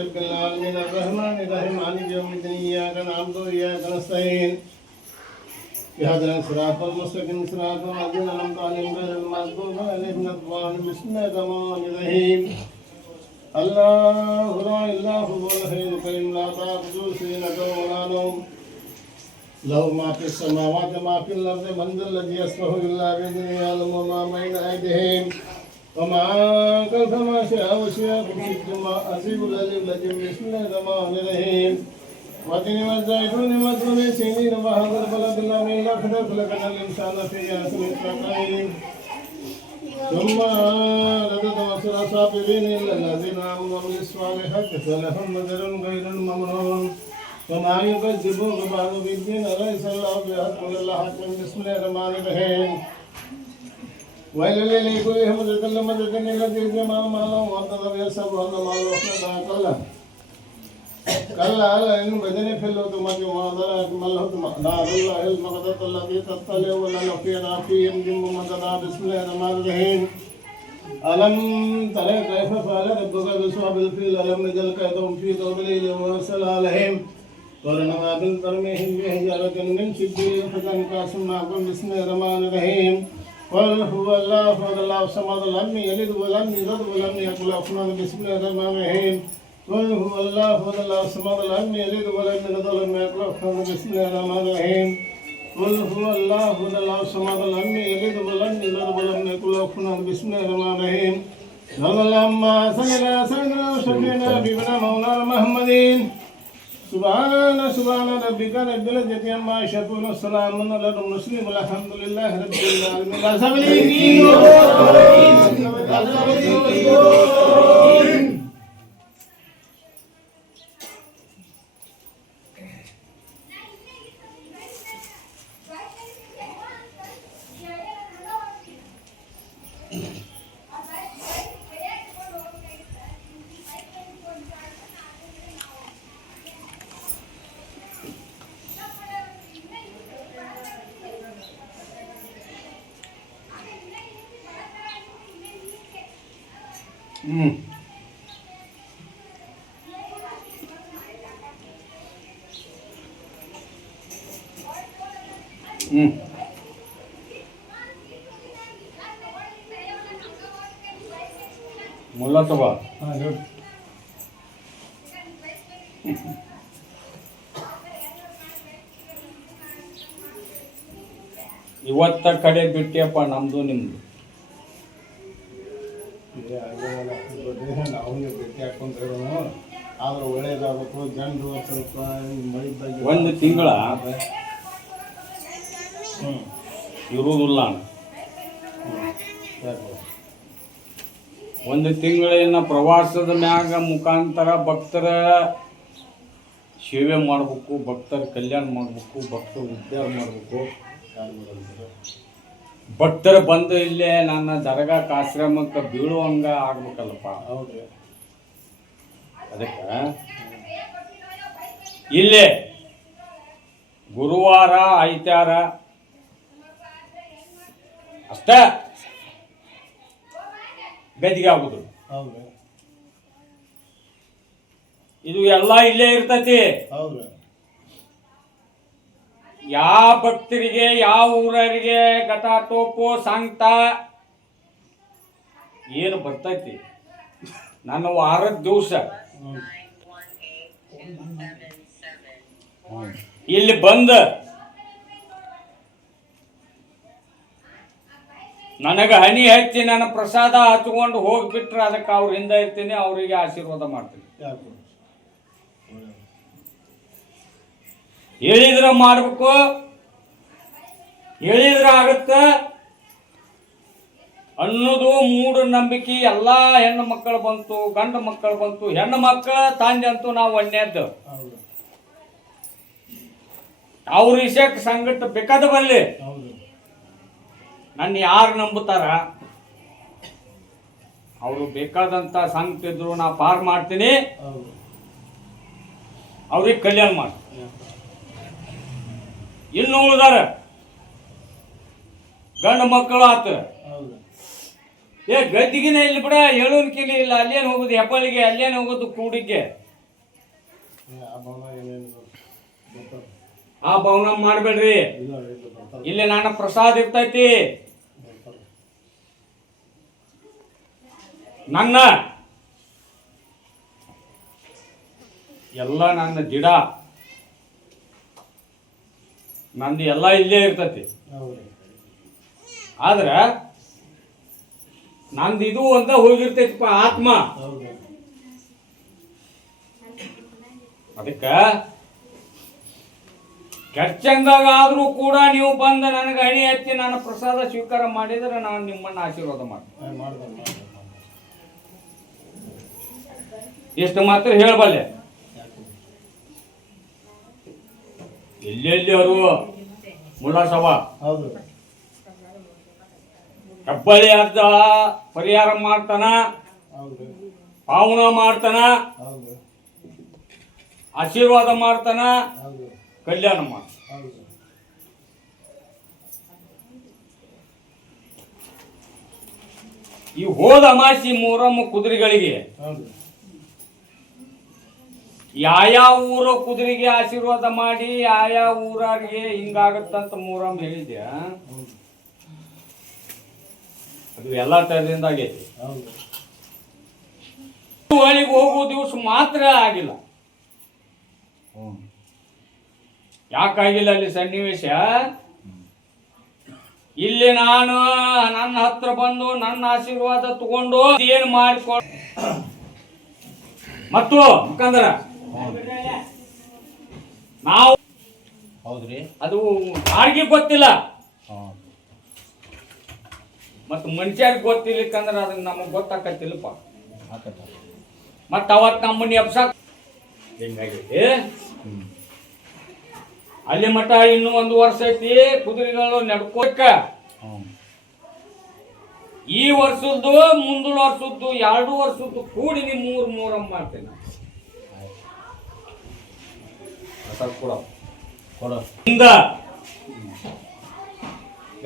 رب العالمين الرحمن الرحيم مالك يوم الدين إياك نعبد وإياك نستعين اهدنا الصراط المستقيم صراط الذين أنعمت عليهم غير المغضوب عليهم ولا الضالين بسم الله الرحمن الرحيم الله لا إله هو الحي القيوم لا تأخذه سنة ولا نوم له ما في السماوات وما في الأرض من ذا الذي يشفع إلا بإذنه يعلم ما بين أيديهم وما خلفهم وسع كرسيه عزيز العليم بسم الله الرحمن الرحيم والتين والزيتون والطور سينين وهذا البلد الأمين لقد خلقنا الإنسان في أحسن تقويم ثم رددنا أسرى صابرين إلا الذين آمنوا وعملوا الصالحات فلهم أجر غير ممنون وما يكذبوك بعد بالدين أليس الله بحكم للحق بسم الله الرحمن الرحيم ويل لكل همزة لمزة الذي جمع ماله وعدده يحسب أن ماله أخلده كلا إن بدن في اللوث مجموعة ذلك ملهث نار الله المقدة التي تطلع ولا نفينا فيهم جم مددا بسم الله الرحمن الرحيم ألم ترى كيف فعل ربك بأصحاب الفيل ألم يجعل كيدهم في تضليل وأرسل عليهم طيرا ترميهم بحجارة من سجيل فانكسرناهم بسم الله الرحمن الرحيم قل هو الله أحد الله الصمد لم يلد ولم يولد ولم يكن له كفوا أحد بسم الله الرحمن الرحيم قل هو الله أحد الله الصمد لم يلد ولم يولد ولم يكن له كفوا أحد بسم الله الرحمن الرحيم قل هو الله أحد الله الصمد لم يلد ولم يولد ولم يكن له كفوا أحد بسم الله الرحمن الرحيم اللهم صل على سيدنا وسيدنا حبيبنا مولانا محمد سبحان ربك رب العزة عما يصفون والسلام على المرسلين والحمد لله رب العالمين. मुल्ला तबा ಇವತ್ತ ಕಡೆ ಬಿಟ್ಟಿಯಪ್ಪ ನಮ್ದು ನಿಮ್ದು ನಾವು ಭೇಟಿ ಹಾಕೊಂಡ್ರು ಆದ್ರೆ ಒಳ್ಳೇದಾಗಬೇಕು ಜನರು ಸ್ವಲ್ಪ ಮಳೆ ಬಗ್ಗೆ ಒಂದು ತಿಂಗಳ ಇರುವುದಿಲ್ಲ ಒಂದು ತಿಂಗಳಿನ ಪ್ರವಾಸದ ಮ್ಯಾಗ ಮುಖಾಂತರ ಭಕ್ತರ ಸೇವೆ ಮಾಡಬೇಕು, ಭಕ್ತರ ಕಲ್ಯಾಣ ಮಾಡಬೇಕು, ಭಕ್ತರ ಉದ್ಧಾರ ಮಾಡಬೇಕು. ಭಕ್ತರ ಬಂದು ಇಲ್ಲೇ ನನ್ನ ದರ್ಗಾಕ್ಕೆ ಆಶ್ರಮಕ್ಕೆ ಬೀಳುವಂಗ ಆಗ್ಬೇಕಲ್ಲಪ್ಪ. ಹೌದು. ಅದಕ್ಕೆ ಇಲ್ಲೇ ಗುರುವಾರ ಐತಾರ ಅಷ್ಟ ಗದಿಗೆ ಆಗುದು. ಇದು ಎಲ್ಲ ಇಲ್ಲೇ ಇರ್ತತಿ. ಯಾವ ಭಕ್ತರಿಗೆ ಯಾವ ಊರರಿಗೆ ಗಟ ಟೋಪು ಸಂಕಟ ಏನು ಬರ್ತೈತಿ ನನ್ನ ವಾರದ ದಿವಸ ಇಲ್ಲಿ ಬಂದ ನನಗೆ ಹನಿ ಹಚ್ಚಿ ನನ್ನ ಪ್ರಸಾದ ಹಚ್ಕೊಂಡು ಹೋಗ್ಬಿಟ್ರೆ ಅದಕ್ಕೆ ಅವ್ರ ಹಿಂದೆ ಇರ್ತೀನಿ, ಅವರಿಗೆ ಆಶೀರ್ವಾದ ಮಾಡ್ತೀನಿ. ಹೇಳಿದ್ರ ಮಾಡ್ಬೇಕು, ಹೇಳಿದ್ರ ಆಗತ್ತ ಅನ್ನೋದು ಮೂಢನಂಬಿಕೆ. ಎಲ್ಲ ಹೆಣ್ಣು ಮಕ್ಕಳು ಬಂತು, ಗಂಡು ಮಕ್ಕಳು ಬಂತು, ಹೆಣ್ಣು ಮಕ್ಕಳ ತಂದೆ ಅಂತೂ ನಾವು ಒಣ್ಣೆದ್ದು ಅವ್ರ ವಿಷಯಕ್ಕೆ ಸಂಗಟ ಬೇಕಾದ ಬರಲಿ. ನನ್ನ ಯಾರು ನಂಬುತ್ತಾರ ಅವರು ಬೇಕಾದಂತ ಸಂಕಟ ಇದ್ರು ನಾ ಪಾರ್ ಮಾಡ್ತೀನಿ, ಅವ್ರಿಗೆ ಕಲ್ಯಾಣ ಮಾಡ್ತೀನಿ. ಇನ್ನು ಉಳಿದಾರ ಗಂಡು ಮಕ್ಕಳು ಆತ ಗದ್ದಿಗಿನ ಇಲ್ಲಿ ಬಿಡ ಹೇಳೋನ್ಕಿಲಿ ಇಲ್ಲ, ಅಲ್ಲೇನು ಹೋಗುದು ಹೆಬ್ಬಳಿಗೆ, ಅಲ್ಲೇನು ಹೋಗೋದು ಕೂಡಿಗೆ. ಆ ಭವನ ಏನೇನು ಬರ್ತಾರೆ ಆ ಭವನ ಮಾಡ್ಬೇಡ್ರಿ. ಇಲ್ಲ ಬರ್ತಾರೆ ಇಲ್ಲಿ ನನ್ನ ಪ್ರಸಾದ ಇರ್ತೈತಿ. ಬರ್ತಾರೆ ನನ್ನ ಎಲ್ಲ ನನ್ನ ಗಿಡ ನಂದು ಎಲ್ಲ ಇಲ್ಲೇ ಇರ್ತೈತಿ. ಹೌದು ಆದ್ರೆ ನಂದು ಇದು ಅಂತ ಹೋಗಿರ್ತೈತಿಪ್ಪ ಆತ್ಮ. ಹೌದು ಅದಕ್ಕ ಕೆಚ್ಚಂದಾಗ ಆದ್ರೂ ಕೂಡ ನೀವು ಬಂದು ನನಗೆ ಅಣಿ ಹಚ್ಚಿ ನನ್ನ ಪ್ರಸಾದ ಸ್ವೀಕಾರ ಮಾಡಿದ್ರೆ ನಾನು ನಿಮ್ಮನ್ನು ಆಶೀರ್ವಾದ ಮಾಡ್ತೀನಿ. ಮಾಡ್ತಾರೆ ಎಷ್ಟು ಮಾತ್ರ ಹೇಳಬಲ್ಲೆ. ಎಲ್ಲೆಲ್ಲಿ ಅವರು ಮುಳ್ಳಸಭಾ ಹೌದು ಹೆಬ್ಬಳ್ಳಿ ಅಜ್ಜ ಪರಿಹಾರ ಮಾಡ್ತಾನ, ಹೌದು ಪಾವನ ಮಾಡ್ತಾನ, ಹೌದು ಆಶೀರ್ವಾದ ಮಾಡ್ತಾನ, ಹೌದು ಕಲ್ಯಾಣ ಮಾಡ್ತಾನ. ಹೌದು ಈ ಹೋದ ಅಮಾಸಿ ಮೂರಮ್ಮ ಕುದುರೆಗಳಿಗೆ ಹೌದು ಯಾವ್ಯಾವ ಊರ ಕುದುರೆಗೆ ಆಶೀರ್ವಾದ ಮಾಡಿ ಯಾವ್ಯಾವ ಊರಿಗೆ ಹಿಂಗಾಗತ್ತಂತ ಮೂರಮ್ಮ ಹೇಳಿದ್ಯಾ, ಹೌದು ಅದು ಎಲ್ಲ ತರದಿಂದ ಆಗೈತಿ. ಹೌದು ಒಳಗೆ ಹೋಗೋ ದಿವಸ ಮಾತ್ರ ಆಗಿಲ್ಲ. ಯಾಕಾಗಿಲ್ಲ ಅಲ್ಲಿ ಸನ್ನಿವೇಶ? ಇಲ್ಲಿ ನಾನು ನನ್ನ ಹತ್ರ ಬಂದು ನನ್ನ ಆಶೀರ್ವಾದ ತಗೊಂಡು ಏನು ಮಾಡಿಕೊಂಡು ಮತ್ತು ಮುಖಂದರ ನಾವು ಹೌದ್ರಿ ಅದು ಯಾರಿಗೆ ಗೊತ್ತಿಲ್ಲ ಮತ್ತು ಮನುಷ್ಯರಿಗೆ ಗೊತ್ತಿರ್ಲಿಕ್ಕಂದ್ರೆ ಅದನ್ನ ನಮಗೆ ಗೊತ್ತಾಕತ್ತಿಲ್ಲಪ್ಪ. ಮತ್ತು ಅವತ್ತು ನಮ್ಮನ್ನ ಎಬ್ಸಾಕ್ ಹಿಂಗಾಗೈತಿ. ಅಲ್ಲಿ ಮಠ ಇನ್ನೂ 1 ವರ್ಷ ಐತಿ ಕುದುರೆಗಳು ನಡ್ಕೋಕ. ಈ ವರ್ಷದ್ದು ಮುಂದಿನ ವರ್ಷದ್ದು 2 ವರ್ಷದ್ದು ಕೂಡಿ ನೀವು 3 ಮೂರಮ್ಮ ಮಾಡ್ತೇನೆ.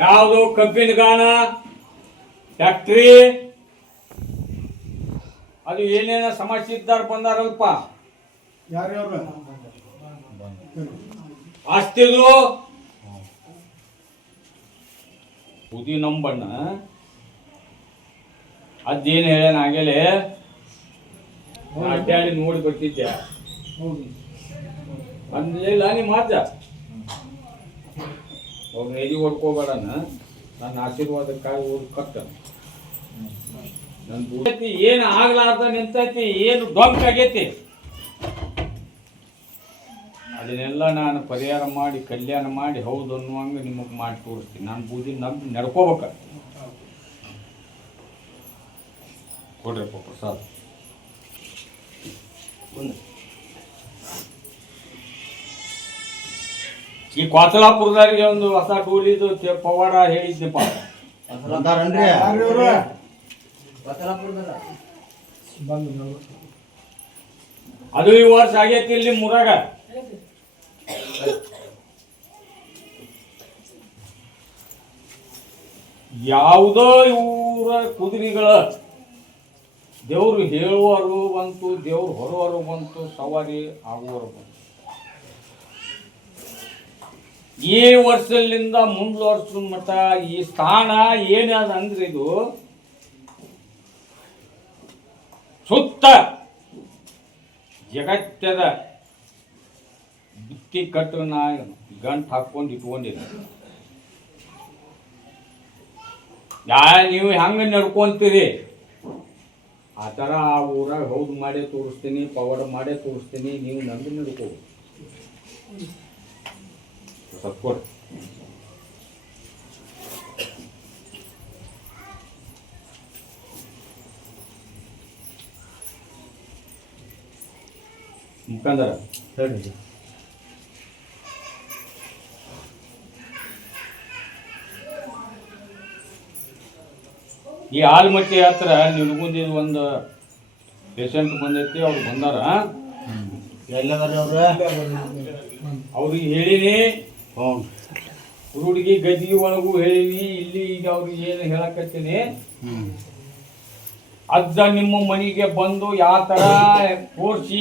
ಯಾವುದು ಕಬ್ಬಿನ ಗಾಣ ಫ್ಯಾಕ್ಟ್ರಿ ಅದು ಏನೇನ ಸಮಸ್ಯೆ ಇದ್ದಾರ ಬಂದಾರಲ್ಪ, ಯಾರ್ಯಾರು ಆಸ್ತಿದು ಬುದಿ ನಂಬಣ್ಣ ಅದೇನು ಹೇಳೇನ ಆಗಲೇ ಅಡ್ಡಾಡಿ ನೋಡಿ ಬರ್ತಿದ್ದೆ. ಅಂದ್ಲಿಲ್ಲ ನಿಮ್ಮ ಮಾತ ಹೋಗಿ ನೆದಿ ಹೊಡ್ಕೋಬೇಡನ, ನನ್ನ ಆಶೀರ್ವಾದಕ್ಕಾಗಿ ಹೋಗಿ ಕಟ್ಟ. ನನ್ನ ಏನು ಆಗ್ಲಾರ್ದ ನಿಂತೈತಿ, ಏನು ಡೊಂಕಾಗೈತಿ ಅದನ್ನೆಲ್ಲ ನಾನು ಪರಿಹಾರ ಮಾಡಿ ಕಲ್ಯಾಣ ಮಾಡಿ ಹೌದು ಅನ್ನುವಂಗೆ ನಿಮಗೆ ಮಾಡಿ ತೋರಿಸ್ತೀನಿ. ನಾನು ಬೂದಿ ನಡ್ಕೋಬೇಕ. ಕೊಡ್ರಪ್ಪ ಪ್ರಸಾದ್. ಈ ಕ್ವಾತಲಾಪುರದವರಿಗೆ ಒಂದು ಹೊಸ ಟೂಲಿದು ಪವಾಡ ಹೇಳಿದ್ದೆಪ್ಪ. ಅದು ಈ ವರ್ಷ ಆಗೈತಿ ಇಲ್ಲಿ ಮುರಾಗ. ಯಾವುದೋ ಇವರ ಕುದುರೆಗಳ ದೇವ್ರು ಹೇಳುವರು ಬಂತು, ದೇವ್ರು ಹೊರುವರು ಬಂತು, ಸವಾರಿ ಆಗುವರು ಬಂತು. ಈ ವರ್ಷದಿಂದ ಮುಂದ್ ವರ್ಷದ ಮಟ್ಟ ಈ ಸ್ಥಾನ ಏನದ ಅಂದ್ರೆ ಇದು ಸುತ್ತ ಜಗತ್ತದ ಬುತ್ತಿ ಕಟ್ಟನ ಗಂಟು ಹಾಕೊಂಡು ಇಟ್ಕೊಂಡಿಲ್ಲ. ನೀವು ಹೆಂಗೆ ನಡ್ಕೊಂತೀರಿ ಆ ಥರ ಆ ಊರಾಗ ಹೌದು ಮಾಡೇ ತೋರಿಸ್ತೀನಿ, ಪವಾಡ ಮಾಡೇ ತೋರಿಸ್ತೀನಿ. ನೀವು ನಂದು ನಡ್ಕೋಬೋದು. ಸತ್ಕೊಡಿ. ಮುಖಂದರ ಹೇಳಿ. ಈ ಆಲ್ಮಟ್ಟಿ ಹತ್ರ ನಿಲ್ಗುಂದಿದ ಒಂದು ಪೇಷಂಟ್ ಬಂದೈತಿ, ಅವ್ರು ಬಂದಾರ. ಅವ್ರಿಗೆ ಹೇಳಿನಿ, ಹುಡುಗಿ ಗದ್ದಿಗೆ ಒಳಗೂ ಹೇಳಿನಿ, ಇಲ್ಲಿ ಈಗ ಅವ್ರಿಗೆ ಏನು ಹೇಳಕತ್ತೀನಿ. ಅಜ್ಜ ನಿಮ್ಮ ಮನೆಗೆ ಬಂದು ಯಾವ ತರ ತೋರಿಸಿ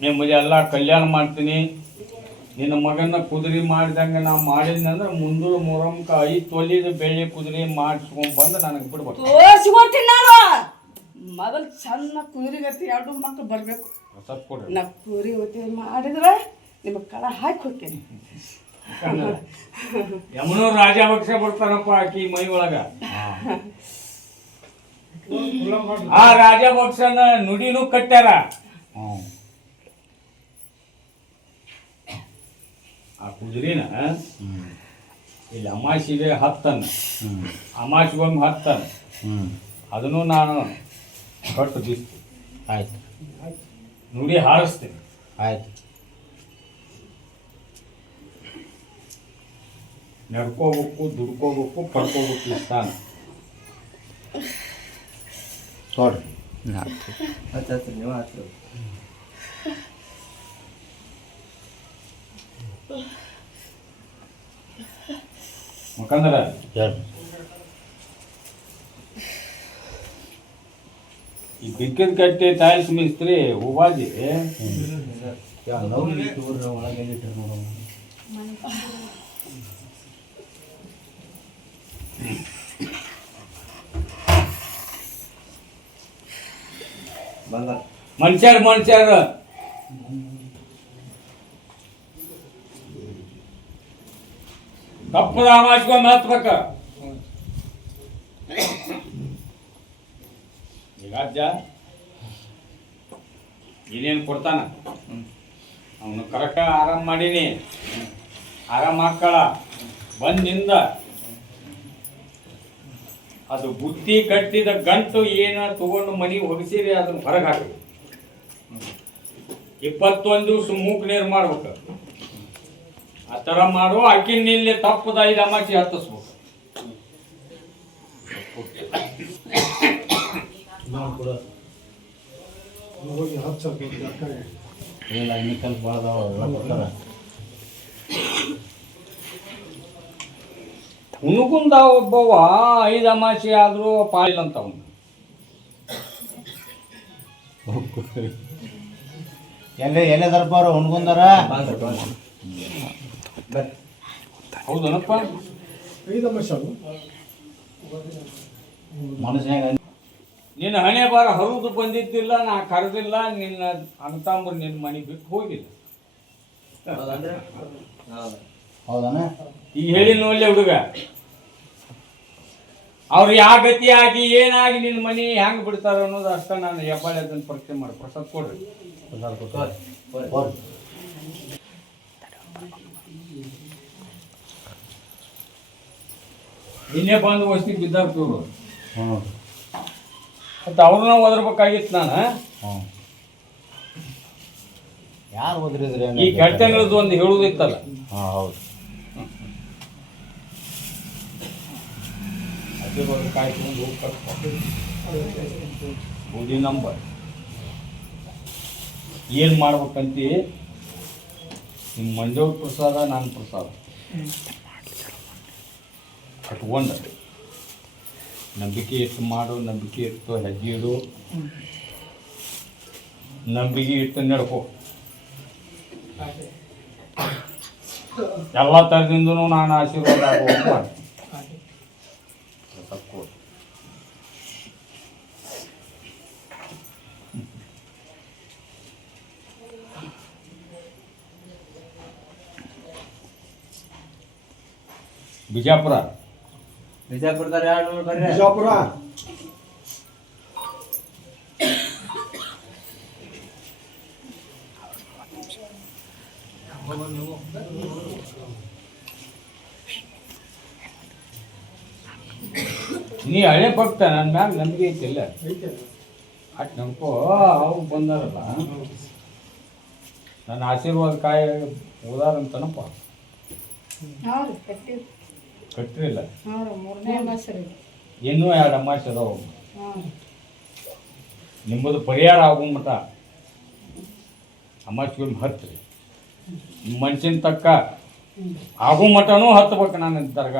ನಿಮ್ಮದೆಲ್ಲ ಕಲ್ಯಾಣ ಮಾಡ್ತೀನಿ. ನಿನ್ನ ಮಗನ ಕುದುರೆ ಮಾಡಿದಂಗೆ ನಾ ಮಾಡಿದ್ನಂದ್ರೆ ಮುಂದೂರು ಮೊರಮ್ಕ 5 ತೊಲಿದ ಬೆಳ್ಳಿ ಕುದುರೆ ಮಾಡಿಸ್ಕೊಂಡ್ ಬಂದು ನನಗೆ ಬಿಡ್ಬೇಕು. ತೋರಿಸ್ಕೊಡ್ತೀನಿ ನಾನು. ಮೊದಲು ಚಂದ ಕುದುರೆಗತಿ 2 ಮಕ್ಕಳು ಬರಬೇಕು. ಕೊಡ್ರಿ ನಾ ಕುದುರೆ ಒತ್ತಿ ಮಾಡಿದ್ರೆ ನಿಮಗೆ ಕಳ ಹಾಕಿ ಹೋಗ್ತೀನಿ. ಯಮನೂರು ರಾಜಭಕ್ಷ ಬರ್ತಾರಪ್ಪ ಆಕಿ ಮೈ ಒಳಗ. ಆ ರಾಜಭಕ್ಷನ ನುಡಿನೂ ಕಟ್ಟ್ಯಾರ. ಆ ಕುದುರೆನ ಇಲ್ಲಿ ಅಮಾಸಿಗೆ 10 ಟನ್, ಅಮಾಸಿಗೊಮ್ಮೆ 10 ಟನ್, ಅದನ್ನು ನಾನು ಕಟ್ಟು ಬೀಸ್ತೀನಿ. ಆಯ್ತು, ನುಡಿ ಹಾರಿಸ್ತೀನಿ. ಆಯ್ತು. ನಡ್ಕೋಬೇಕು, ದುಡ್ಕೋಬೇಕು, ಪಡ್ಕೋಬೇಕು ಇಷ್ಟಾನ. ಕೊಡ್ರಿ. ನೀವು ಆಯ್ತು. ಮುಖಂದರ ಹೇಳ್ರಿ. ಈ ಬಿಕ್ಕಿದ ಕಟ್ಟಿ ಟೈಲ್ಸ್ ಮಿಸ್ತ್ರಿ ಹೂವಾದಿ ಒಳಗೆ ಇಟ್ರಿ ನೋಡೋಣ. ಮನುಷ್ಯರು ಕಪ್ಪದ ಅಮಾಸ್ಕೊಂಡ್ ಹತ್ಬೇಕ. ಈಗ ಅಜ್ಜ ಏನೇನು ಕೊಡ್ತಾನ ಅವನು ಕರೆಕ್ಟ ಆರಾಮ್ ಮಾಡೀನಿ. ಆರಾಮ್ ಹಾಕಳ ಬಂದಿಂದ ಅದು ಬುತ್ತಿ ಕಟ್ಟಿದ ಗಂಟು ಏನ ತಗೊಂಡು ಮನೆಗೆ ಹೊಗಿಸಿರಿ ಅದನ್ನ ಹೊರಗೆ ಹಾಕಬೇಕು. 21 ದಿವಸ ಮೂಕ್ ನೀರು ಮಾಡ್ಬೇಕು. ಆ ಥರ ಮಾಡು. ಅಕ್ಕಿನ ಇಲ್ಲಿ ತಪ್ಪದ 5 ಅಮಾಸಿ ಹತ್ತಿಸ್ಬೇಕು. ಇಲ್ಲ, ಇನ್ನು ಕೆಲಸ ಭಾಳ ಅದಾವ, ಕೊಡ್ತಾರ. ಹುಣಗುಂದ ಒಬ್ಬವ 5 ಅಮಾಸಿ ಆದರೂ ಪಾಯಿಲ್ ಅಂತ ಅವನು. ಎಲ್ಲೇ ದರ್ಬಾರ ಹುಣ್ಗುಂದಾರ. ಹೌದನಪ್ಪ. ಮನುಷ್ಯನಾಗ ನಿನ್ನ ಹಣೆ ಬಾರ ಹರಿದು ಬಂದಿದ್ದಿಲ್ಲ, ನಾ ಕರೆದಿಲ್ಲ ನಿನ್ನ ಅಣ್ಣತಾಂಬ್ರು ನಿನ್ನ ಮನೆಗೆ ಬಿಟ್ಟು ಹೋಗಿಲ್ಲ. ಹೌದಾನ? ಈಗ ಹೇಳಿನ ಒಳ್ಳೆ ಹುಡುಗ. ಅವ್ರು ಯಾವ ಗತಿ ಆಗಿ ಏನಾಗಿ ನಿನ್ನ ಮನೆ ಹೆಂಗೆ ಬಿಡ್ತಾರ ಅನ್ನೋದು ಅಷ್ಟ ನಾನು ಹೆಬ್ಬಾಳೆ ಅದನ್ನು ಪರೀಕ್ಷೆ ಮಾಡಿ ಪ್ರಸಾದ್ ಕೊಡ್ರಿ. ಇನ್ನೇ ಬಂದು ವಸ್ತಿ ಬಿದ್ದಾರ್ತಿವ್ರು. ಮತ್ತು ಅವ್ರನ್ನ ಓದಿರ್ಬೇಕಾಗಿತ್ತು ನಾನು. ಯಾರು ಓದ್ರಿದ್ರಿ? ಈ ಘಟನೆಗಳದ್ದು ಒಂದು ಹೇಳುದಿತ್ತಲ್ಲ. ಹಾಂ, ಹೌದು. ಅದೇ ಕಾಯ್ಕೊಂಡು ಬೂದಿ ನಂಬರ್ ಏನು ಮಾಡ್ಬೇಕಂತ ನಿಮ್ಮ ಮಂಜವ್ರ ಪ್ರಸಾದ, ನನ್ನ ಪ್ರಸಾದ ಕಟ್ಕೊಂಡು ನಂಬಿಕೆ ಇಟ್ಟು ಮಾಡು, ನಂಬಿಕೆ ಇಟ್ಟು ಹೆಜ್ಜೆ ಇಡು, ನಂಬಿಕೆ ಇಟ್ಟು ನಡ್ಕೋ. ಎಲ್ಲ ಥರದಿಂದನೂ ನಾನು ಆಶೀರ್ವಾದ ಆಗುವಂತ ಮಾಡ್ತೀನಿ. ಬಿಜಾಪುರದಾಗ ಯಾರು ಬರ್ರಿ? ಬಿಜಾಪುರ ನೀ ಹಳೆ ಭಕ್ತ, ನನ್ನ ಮ್ಯಾಗ ನಂಬಿಕೆ ಐತಿಲ್ಲ. ಅಟ್ ನಂಬ್ಕೋ. ಅವು ಬಂದಾರಲ್ಲ ನನ್ನ ಆಶೀರ್ವಾದ ಕಾಯಿ ಓದಾರಂತನಪ್ಪ. ಕಟ್ಟಿರಿಲ್ಲ. ಇನ್ನೂ 2 ಅಮಾಸೆ ಅದಾವ. ನಿಮ್ಮದು ಪರಿಹಾರ ಆಗೋ ಮಟ ಅಮಾಸೆಗಳು ಹತ್ತಿರಿ. ನಿಮ್ಮ ಮನ್ಸಿನ ತಕ್ಕ ಆಗೋ ಮಟನೂ ಹತ್ಬೇಕು. ನಾನು ದರ್ಗ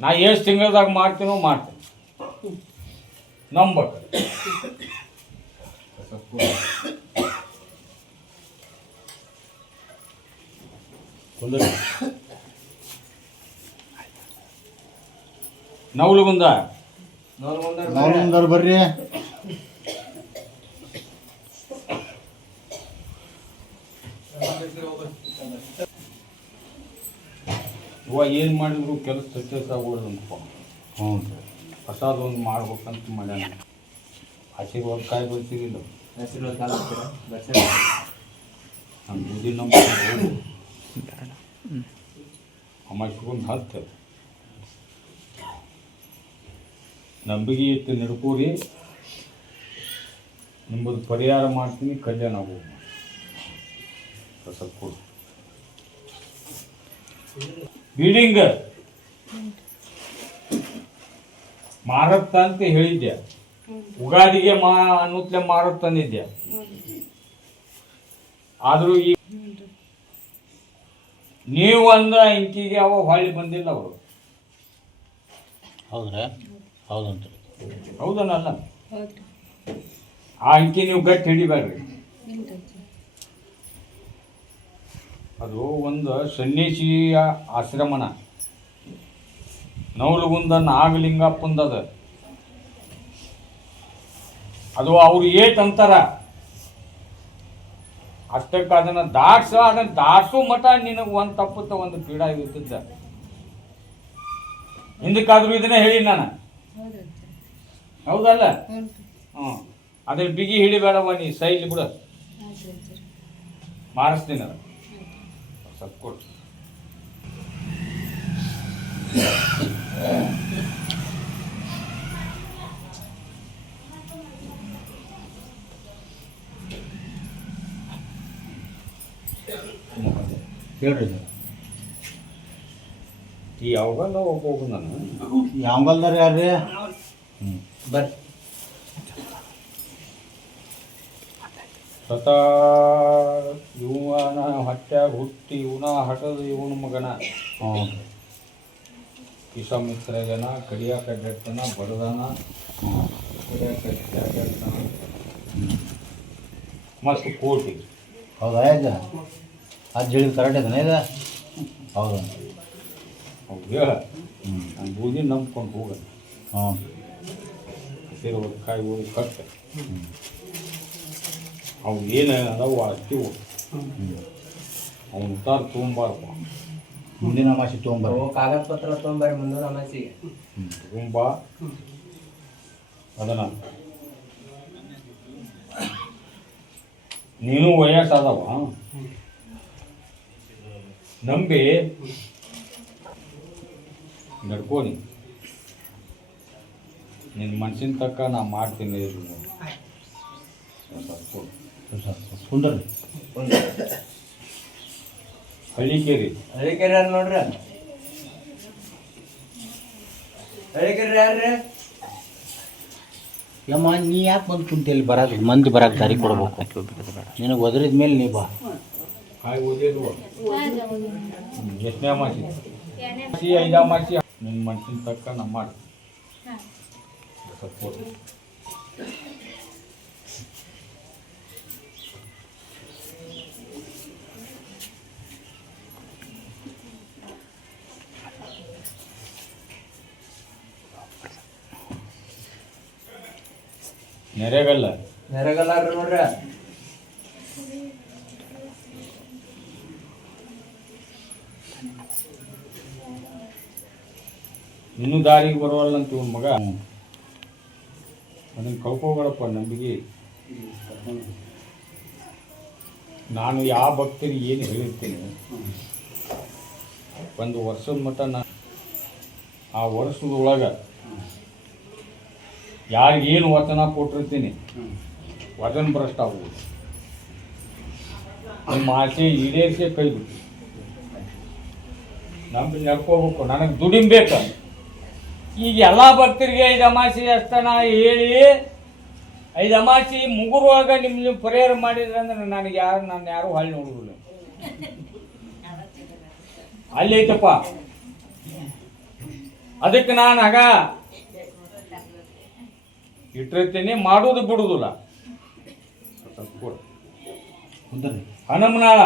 ನಾ ಎಷ್ಟು ತಿಂಗಳದಾಗ ಮಾಡ್ತೀನೋ ಮಾಡ್ತೀನಿ. ನಂಬ ಕುಂದ್ರಿ. ನವಲಗುಂದ ನಾವು ಮುಂದವ್ರು ಬರ್ರಿ. ಇವಾಗ ಏನು ಮಾಡಿದ್ರು ಕೆಲಸ ಸಕ್ಸಸ್ ಆಗೋದಂತ. ಹ್ಞೂ ಪ್ರಸಾದ ಒಂದು ಮಾಡ್ಬೇಕಂತ ಮಾಡ್ಯಾನ. ಆಶೀರ್ವಾದ ಕಾಯಿ ಬರ್ತೀರಿಲ್ಲ ಆಶೀರ್ವಾದ ಕಾಲ ಹಾಕ್ತೀರಾ? ಬರ್ತೀರಾ? ನಮ್ಮ ಬೂದಿ ನಂಬ್ಕೊಂಡು ಅಮಾಸ್ಕೊಂಡು ಹತ್ತು ನಂಬಿಕೆ ಇತ್ತು ನಡ್ಕೋರಿ. ನಿಮ್ಮದು ಪರಿಹಾರ ಮಾಡ್ತೀನಿ, ಕಲ್ಯಾಣ ಆಗೋದು ಪ್ರಸಾದ ಕೊಡು. ಬಿಲ್ಡಿಂಗ್ ಮಾರತ್ತ ಅಂತ ಹೇಳಿದ್ದೆ. ಉಗಾದಿಗೆ ಅನ್ನುತ್ತಲೇ ಮಾರತ್ ತಂದಿದ್ದೆ. ಆದರೂ ಈ ನೀವು ಅಂದ ಇಂಕಿಗೆ ಅವ ಹೊಳ್ಳಿ ಬಂದಿಲ್ಲ ಅವರು. ಹೌದ್ರಾ? ಹೌದಂತ. ಹೌದನಲ್ಲ, ಆ ಅಂಕಿ ನೀವು ಗಟ್ಟಿ ಹಿಡಿಬೇಡ್ರಿ. ಅದು ಒಂದು ಸನ್ಯಾಸಿಯ ಆಶ್ರಮನ ನವಲಗುಂದ ನಾಗಲಿಂಗಪ್ಪಂದದ. ಅದು ಅವ್ರು ಏಟ್ ಅಂತಾರ ಅಷ್ಟಕ್ಕೆ ಅದನ್ನು ಅದನ್ನು ದಾಟ್ಸೋ ಮಠ ನಿನಗೆ ಒಂದು ತಪ್ಪುತ್ತ ಒಂದು ಪೀಡ ಇರ್ತಿದ್ದ. ಹಿಂದಕ್ಕಾದ್ರೂ ಇದನ್ನ ಹೇಳಿ ನಾನು. ಹೌದಲ್ಲ? ಹ್ಞೂ, ಅದ್ರ ಬಿಗಿ ಹಿಡಿಬೇಡವ ನೀ, ಸೈಲಿ ಬಿಡು, ಮಾರಿಸ್ತೀನಿ ಅದು ಸ್ವಲ್ಪ ಕೊಡು. ಹೇಳ್ರಿ ಈ ಯಾವಾಗ ಹೋಗು ನಾನು ಯಾಂಗಲ್ದಾರ ಯಾರ್ರಿ? ಬರ್ರಿ. ಸ್ವತಃ ಇವನ ಹೊಟ್ಯಾಗ ಹುಟ್ಟಿ ಇವನ ಹಟದ ಇವನ ಮಗನ. ಹ್ಞೂ ವಿಶ್ವಾಮಿತ್ರ ಜನ ಕಡಿಯಾಕ ಅಡ್ಡಾಡ್ತಾನ, ಬಡದಾನ ಕಡಿಯಾಕ ಅಡ್ಡಾಡ್ತಾನ, ಮತ್ತು ಕೋಟಿ. ಹೌದಾ? ಇದು ಅದು ಹೇಳಿದ ಕರೆಕ್ಟ್ ಇದನ್ನ ಇದು? ಹೌದು. ಅವ್ರು ಹೇಳ ನಾನು ಬೂದಿ ನಂಬ್ಕೊಂಡು ಹೋಗ. ಹ್ಞೂ ಹಸಿರು ಕಾಯಿ ಹೋಗಿ ಕಟ್ಟ ಅವು ಏನು ಅದಾವು ಅಷ್ಟಿವು. ಅವ್ನು ಉತ್ತಾರ ತೊಗೊಂಬಾರಪ್ಪ. ಮುಂದಿನ ಅಮಾಸಿ ತೊಗೊಂಬರ್ರಿ. ಅವು ಕಾಗದ ಪತ್ರ ತೊಗೊಂಬರ್ರಿ ಮುಂದಿನ ಅಮಾಸಿಗೆ. ತಗೊಂಬ ಅದನ್ನ. ನೀನು ವಯಸ್ಸಾದವ ನಂಬಿ ನಡ್ಕೋನಿ. ನಿನ್ನ ಮನ್ಸಿನ ತಕ್ಕ ನಾ ಮಾಡ್ತೀನಿ. ಕುಂದ್ರಿ. ಹಳ್ಳಿಕೇರಿ ಹಳ್ಳಿಕೆರೆ ಯಾರು ನೋಡ್ರಿ? ಹಳ್ಳಿಕೆರೆ ಯಾರ್ರಿ? ಯಮ್ಮ ನೀ ಯಾಕೆ ಬಂದು ಕುಂತಿಲ್ಲಿ ಬರಕ್ಕೆ ಮಂದಿ ಬರಕ್ಕೆ ದಾರಿ ಕೊಡ್ಬೇಕು. ನಿನಗೆ ಒದರಿದ ಮೇಲೆ ನೀ ಬಾ. ಹಾಗೆ ಓದಿಲ್ವ? ಎಷ್ಟನೇ ಅಮಾಸಿ? 5 ಅಮಾಸಿ. ನಿನ್ನ ಮನ್ಸಿನ ತಕ್ಕ ನಾ ಮಾಡಿ ಸಪೋರ್ಟ್. ನೆರೆಗಲ್ಲ ನೆರಗಲ್ಲಾರ್ರಿ ನೋಡ್ರಿ. ಇನ್ನೂ ದಾರಿಗೆ ಬರೋಲ್ಲ ಅಂತ ಇವನ ಮಗ. ಅದನ್ನು ಕಳ್ಕೋಬೇಡಪ್ಪ ನಂಬಿಕೆ. ನಾನು ಯಾವ ಭಕ್ತರಿಗೆ ಏನು ಹೇಳಿರ್ತೀನಿ, ಒಂದು ವರ್ಷದ ಮಟ್ಟ ನಾನು ಆ ವರ್ಷದೊಳಗೆ ಯಾರಿಗೇನು ವಚನ ಕೊಟ್ಟಿರ್ತೀನಿ ವಚನ ಭ್ರಷ್ಟ ಆಗ್ಬೋದು. ನಿಮ್ಮ ಆಸೆ ಈಡೇರಿಸೇ ಕೈ ಬಿಟ್ಟು ನಂಬಿ ನಡ್ಕೋಬೇಕು. ನನಗೆ ದುಡಿಬೇಕು. ಈಗ ಎಲ್ಲ ಭಕ್ತರಿಗೆ 5 ಅಮಾಸಿ ಅಷ್ಟನ ಹೇಳಿ 5 ಅಮಾಸಿ ಮುಗುರುವಾಗ ನಿಮ್ಮ ಪರಿಹಾರ ಮಾಡಿದ್ರೆ ಅಂದ್ರೆ ನಾನು ಯಾರು ಹೊಳ್ಳಿ ನೋಡುದಿಲ್ಲ. ಅಲ್ಲಿ ಐತಪ್ಪ. ಅದಕ್ಕೆ ನಾನು ಆಗ ಇಟ್ಟಿರ್ತೀನಿ, ಮಾಡೋದು ಬಿಡುದಿಲ್ಲ. ಕುಂದ್ರಿ. ಹನುಮನಾಳ